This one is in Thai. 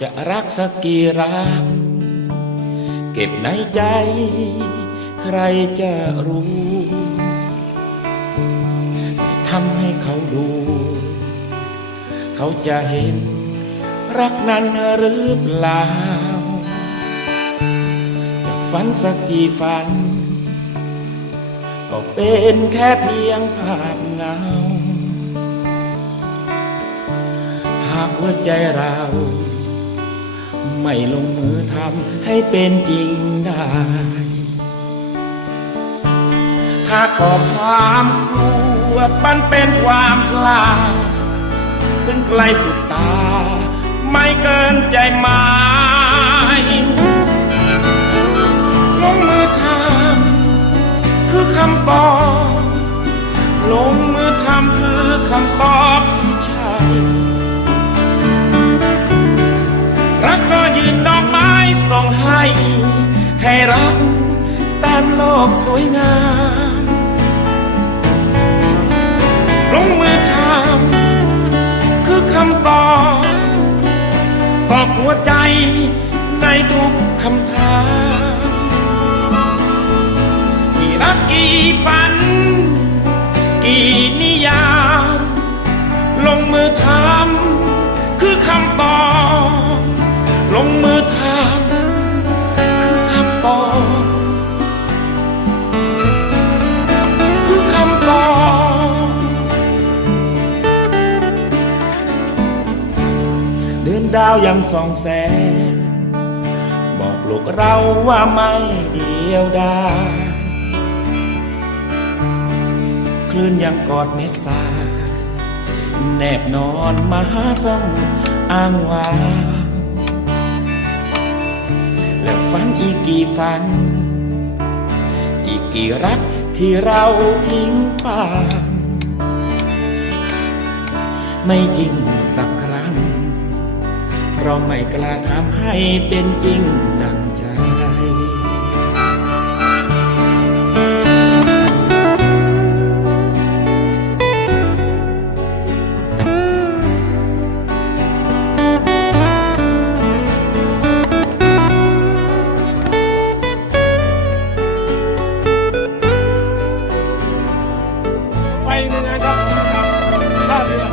จะรักสักกี่รัก เก็บในใจ ใครจะรู้ทำให้เขาดู เขาจะเห็น รักนั้นหรือเปล่า จะฝันสักกี่ฝัน ก็เป็นแค่เพียงภาพเงา หากหัวใจเรา ไม่ลงมือทำให้เป็นจริงได้ ถ้าขอความกลัวมันเป็นความพลาดถึงไกลสุดตา ไม่เกินใจหมายลงมือทำคือคำตอบลงมือทำคือคำตอบ รักตามโลกสวยงามลงมือทำคือคำตอบตอบหัวใจในทุกคำถามกี่รักกี่ฝัน กี่นิยาม ลงมือทำ ดาวยังส่องแสง บอกลูกเราว่าไม่เดียวดายคลื่นยังกอดเม็ดทรายแนบนอนมาหาส่องอ้างว้างแล้วฝันอีกกี่ฝัน อีกกี่รักที่เราทิ้งไปไม่จริงสักค เราไม่กล้าทำให้เป็นจริงดังใจไปหนึ่งานครับกับท่าเรือ